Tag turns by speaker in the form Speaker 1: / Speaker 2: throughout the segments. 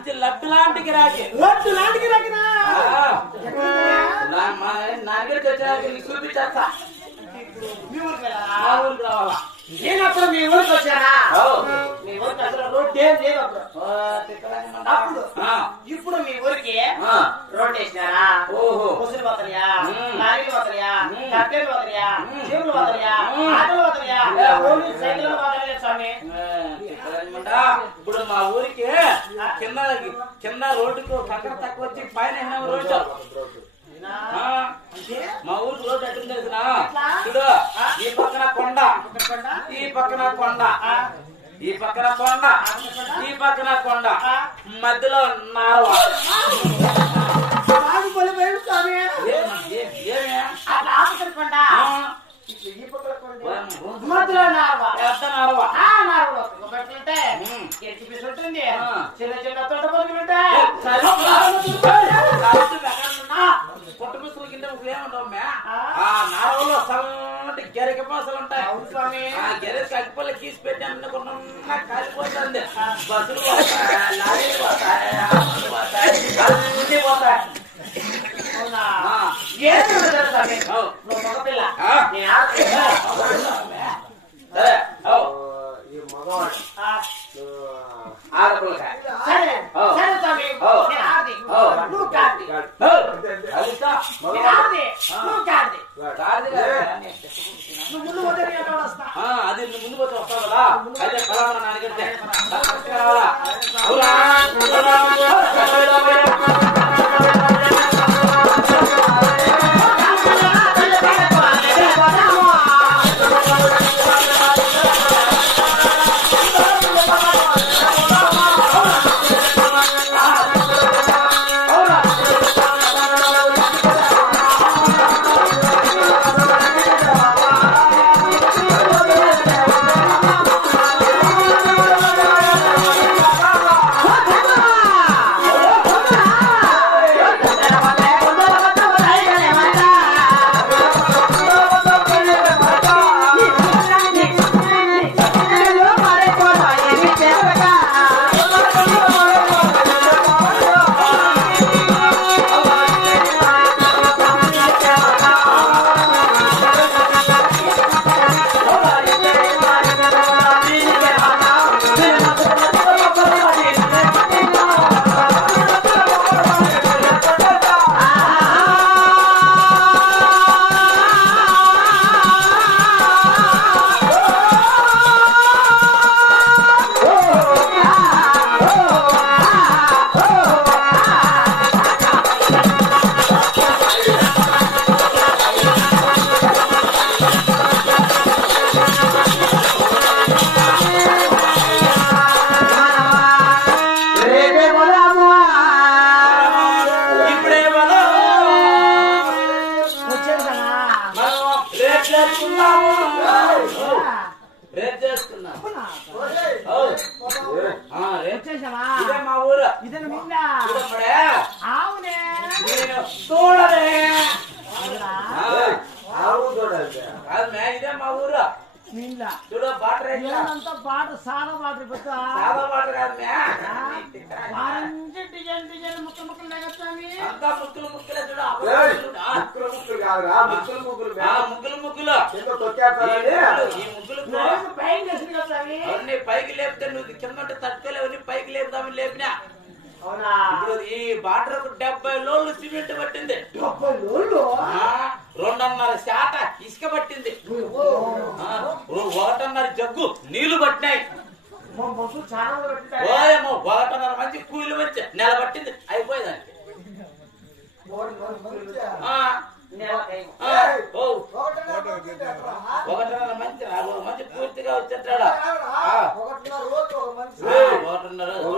Speaker 1: మంచి లడ్డు లాంటి గిరాకీ
Speaker 2: లడ్డు లాంటికి రాకినా
Speaker 1: ఆ. నా- నాన్నగారికి వచ్చాక నీకు చూపించేస్తా
Speaker 2: మీ ఊరికి?
Speaker 1: మా ఊరికి రావాలా
Speaker 2: నేను అప్పుడు మీ ఊరికి వచ్చారా. మీ ఊరికి అసలు రోడ్డు ఏం లేదు అప్పుడు
Speaker 1: ఆ.
Speaker 2: ఇప్పుడు మీ ఊరికి
Speaker 1: ఆ.
Speaker 2: రోడ్డు వేసినారా
Speaker 1: ఓహో.
Speaker 2: ముసలి. లారీలు. కట్టెలు. జీవులు. ఆటోలు
Speaker 1: ఇప్పుడు మా ఊరికి కింద కింద రోడ్డుకు పక్కన తక్కువ వచ్చి పైన ఎన్నో రోడ్డు. మా ఊరికి రోడ్డు ఎట్టుంది తెలిసిన? చూడు ఈ పక్కన కొండ. ఈ పక్కన కొండ. ఈ పక్కన కొండ. ఈ పక్కన కొండ. మధ్యలో నారవ? గీసి కాలిపోతుంది బస్సులు పోతాయి లారీలు పోతాయి ఆటోలు పోతాయి అన్ని పోతాయి
Speaker 2: ఏం నువ్వు మగపిల్ల నేను
Speaker 1: సరే
Speaker 3: ఈ మగవాడు
Speaker 1: ఆడపిల్లకాయ
Speaker 2: సరే సరే స్వామి నేను ఆడది నువ్వు కాదు నువ్వు కాదు నువ్వు ముందు వస్తా
Speaker 1: అది ముందు పోతే వస్తావు కదా. కాదు ఇదే మా ఊరు.
Speaker 2: నిన్న
Speaker 1: చూడు బాట రేట్
Speaker 2: ఏమంతా పాట సారా పాట పెద్ద
Speaker 1: సాదా కాదు
Speaker 2: మంచి డిజైన్ డిజైన్ ముక్క ముక్కలు లేకొచ్చామి
Speaker 1: అంతా ముక్కులు ముక్కులే చూడు
Speaker 3: ముక్కులు ముక్కులు కాదురా ముక్కులు ముక్కులు
Speaker 1: ఆ, ముగ్గులు ముగ్గులు
Speaker 3: కింద
Speaker 1: ఈ
Speaker 3: తొక్కేస్తానండి
Speaker 1: ముగ్గులు, ఈ
Speaker 2: కదా స్వామి
Speaker 1: అవన్నీ పైకి లేపితే నువ్వు కింద ఉంటే తట్టుకోలేవు పైకి లేపుదామని లేపినా. ఈ బాటకు డెబ్బై లోళ్ళు సిమెంట్ పట్టింది. రెండున్నర శాత ఇసుక పట్టింది. ఒకటిన్నర జగ్గు నీళ్ళు పట్టినాయి. ఒకటిన్నర మంచి కూలీలు వచ్చి నెల పట్టింది. ఓ, ఒకటిన్నర మంచి రాదు మంచి పూర్తిగా వచ్చేటాడా ఒకటిన్నర
Speaker 3: ఒక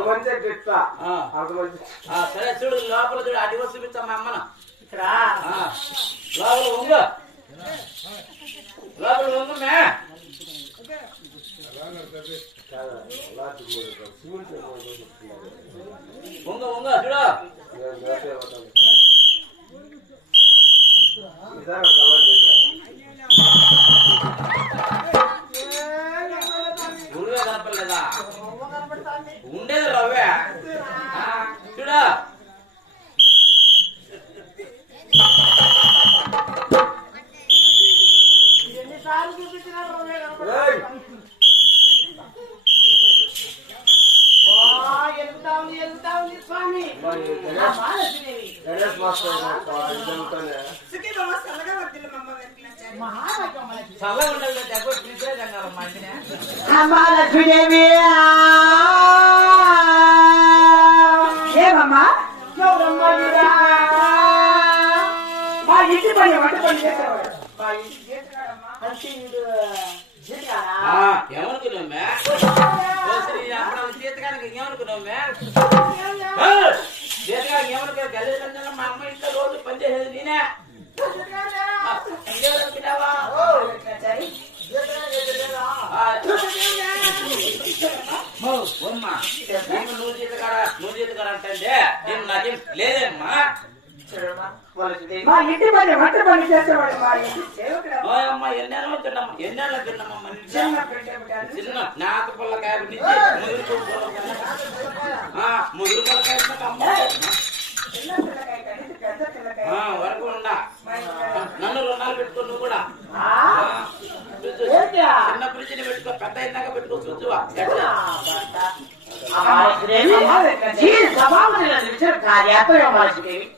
Speaker 3: మంచి ఇట్లా
Speaker 1: ఆ.
Speaker 3: అర్ధ మంచి
Speaker 1: ఆ, సరే చూడు లోపల చూడు అడిగి చూపించా మా అమ్మను
Speaker 2: ఇక్కడ
Speaker 1: ఆ, లోపల ఉంగు లోపల ఉంగు మే
Speaker 3: కాదు, అలాంటి మూడు రకాలు. సిమెంట్ ఎక్కువ దొరుకుతున్నారు.
Speaker 1: ఉంగు ఉంగు చూడు
Speaker 2: మహాలక్ష్మీదేవి ఏమమ్మా మా ఇంటి పని వంట పని చేసేవాడు
Speaker 1: ఏమనుకున్నామే అప్పుడు జీతకానికి ఏమనుకున్నామే జీతకానికి ఏమనుకో గదే మా అమ్మ ఇంట్లో రోజు పని చేసేది నేనే. నీకు నువ్వు జీతకాడ నువ్వు జీతకాడ అంటే లేదమ్మా.
Speaker 2: మా ఇంటి పని వంట చేసేవాడు మా ఇంటి
Speaker 1: తిన్నామ్మా? తిన్నామ్మా మనిషి?
Speaker 2: చిన్న
Speaker 1: నాక ముదురు ముదురు అమ్మ. వరకు ఉండా. నన్ను రుణాలు పెట్టుకో నువ్వు కూడా? చిన్న ఫ్రిడ్జ్ని పెట్టుకో పెద్ద అయినాక పెట్టుకో చూచువా.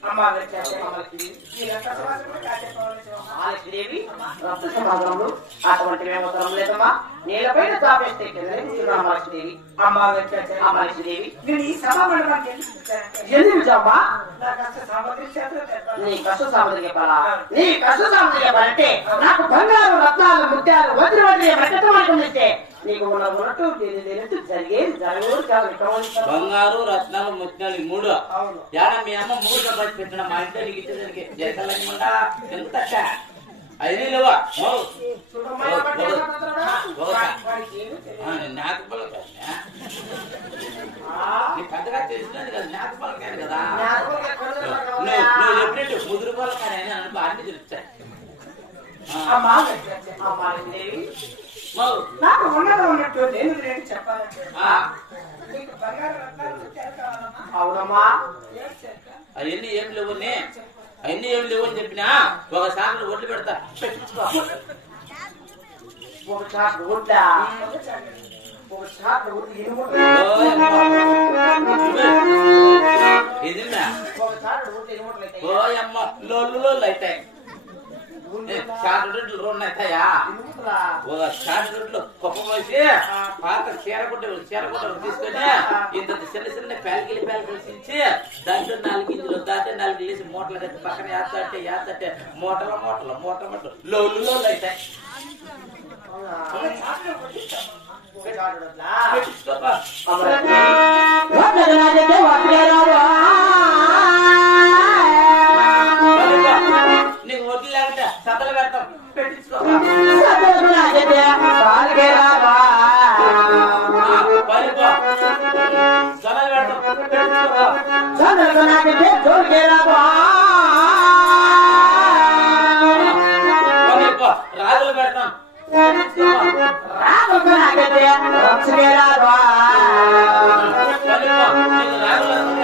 Speaker 2: అమ్మాలక్ష్మీదేవి ఈ రక్త అటువంటి లేదమ్మా నేలపైన చాపేస్తే కింద కూర్చున్న అమ్మాలక్ష్మీదేవి
Speaker 4: నాకు
Speaker 2: నీ కష్ట సామర్థ్యం చెప్పాలా? నీ కష్ట సామర్థ్యం చెప్పాలంటే నాకు బంగారు రత్నాలు ముత్యాలు వజ్ర ప్రకటన నీకు ఉన్న ఉన్నట్టు లేనట్టు జరిగేది
Speaker 1: బంగారు రత్నాలు ముత్యాలు ఈ మూడు.
Speaker 4: అవును.
Speaker 1: యాడ మీ అమ్మ మూడు సంపాదించి పెట్టిన మా ఇంట్లో నీకు ఇచ్చేదానికి జరగాలనుకుంటా ఎంత అది లేవా?
Speaker 4: తెలియదు.
Speaker 1: నాకు నీ. పెద్దగా తెలిసినది కదా నాకు నువ్వు ముదురు అని తెలుస్తాయి. మో.
Speaker 4: నాకు ఉన్నది ఉన్నట్టు నేను నేను చెప్పాలంటే
Speaker 1: ఆ,
Speaker 4: నీకు బంగారు రత్నాలు ముత్యాలు కావాలమ్మా
Speaker 2: అవునమ్మా
Speaker 4: ఏం చేద్దాం?
Speaker 1: అవన్నీ ఏం లేవు అవన్నీ ఏం లేవు అని చెప్పినా ఒకసారి ఒడ్లు పెడతా.
Speaker 2: ఒక
Speaker 1: రొట్టెలు రెండు అవుతాయా
Speaker 2: ఇనుముట్లా
Speaker 1: ఒక షార్ట్ రొట్టెలు కుప్ప పోసి పాత చీర గుడ్డ చీర గుడ్డ తీసుకొని ఇంత చిన్న చిన్న ప్యాలికలు ఇచ్చి దాంట్లో నాలుగు గింజలు నాలుగు లేచి మూటలు కట్టి పక్కన యాత్తంటే యాత్తంటే మూటల మూటలు మూట మూటలు లొల్లు లొల్లు అవుతాయి
Speaker 2: అవునా?
Speaker 4: ఒక చాక్లెట్ కొట్టిస్తామమ్మా.
Speaker 2: ఒక రావా.
Speaker 1: పనిపో రాజులు పెడతాం
Speaker 2: రక్షగే రావా.
Speaker 1: పనిపో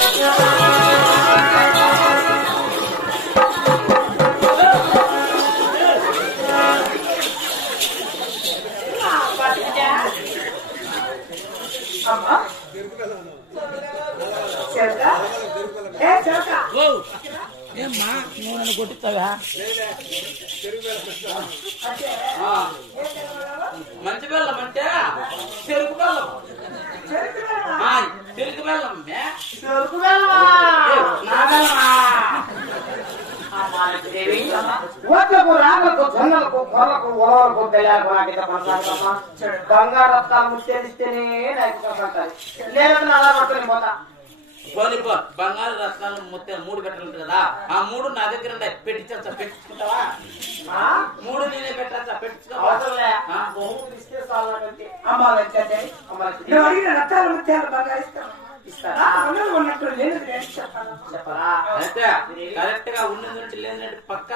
Speaker 1: మంచి బెల్లం
Speaker 4: అంటే చెరుకు
Speaker 1: బెల్లం. చెరక బెల్లం.
Speaker 4: చెరుకు
Speaker 2: ఓట్లకు రాగలకు జొన్నలకు కొర్రకు ఉలవలకు నాకు బంగారు ముట్టేదిస్తేనే లేదంటే అలా పట్టుకొని పోతా.
Speaker 1: పోనీ పో బంగారు రత్నాలు మొత్తం మూడు పెట్టలు ఉంటుంది కదా ఆ మూడు నా దగ్గర ఉన్నాయి పెట్టించా పెట్టించుకుంటావా
Speaker 2: ఆ?
Speaker 1: మూడు నేనే పెట్టచ్చా పెట్టించుకోవా
Speaker 2: అవసరంలే.
Speaker 1: ఆ,
Speaker 2: బహుమతులు ఇస్తే చాలు నాకంతే.
Speaker 4: అమ్మా వెంకటే
Speaker 2: అమ్మా లక్ష్మి.
Speaker 4: నువ్వు అడిగిన రత్నాలు ముత్యాలు బాగా ఇస్తాం
Speaker 2: ఇస్తారా?
Speaker 4: ఉన్నది ఉన్నట్టు లేదు నేను చెప్పాను
Speaker 2: చెప్పరా?
Speaker 1: అయితే కరెక్ట్గా ఉన్నది లేదంటే పక్క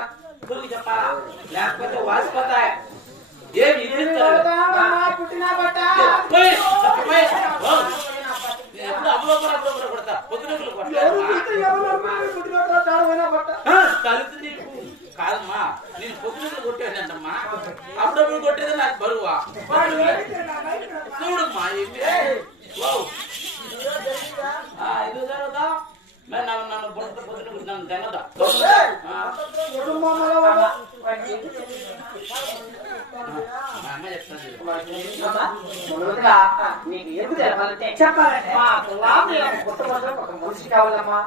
Speaker 1: చెప్పాలా లేకపోతే వాసిపోతాయి ఏమి
Speaker 2: పుట్టిన బట్ట.
Speaker 1: కాదమ్మా నేను పొద్దునకులు కొట్టానంటమ్మా అప్పుడప్పుడు కొట్టేది నాకు బరువా
Speaker 4: వాడు అడిగితే నా బయట
Speaker 1: చూడమ్మా ఇవి వావ్. ఆ, ఇది జరుగుతా మరి నన్ను నన్ను పొద్దు పొద్దున నన్ను తినదా
Speaker 2: కుటుంబంలో ఉన్న-
Speaker 1: మా అమ్మ చెప్తాను
Speaker 2: అమ్మా, మొదలుగా నీకు ఎందుకు తెలపాలంటే
Speaker 4: చెప్పాలంటే
Speaker 2: మా కులాంలో పుట్టబడ్డ ఒక మనిషి కావాలమ్మా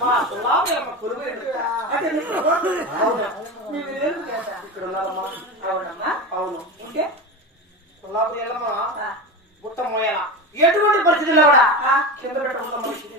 Speaker 2: మా కులాంలో ఒక పురుగు ఎందుకు?
Speaker 4: అంటే నీకు
Speaker 2: అవును.
Speaker 4: నీవు లేదు కదా
Speaker 2: ఇక్కడ ఉన్నారమ్మా
Speaker 4: అవునమ్మా
Speaker 2: అవును
Speaker 4: ఉంటే
Speaker 2: కులాబు ఎల్లమ్మా
Speaker 4: ఆ,
Speaker 2: బుట్ట మోయాల ఎటువంటి పరిస్థితుల్లో కూడా
Speaker 4: ఆ,
Speaker 2: కింద పెట్టకుండా మనిషిని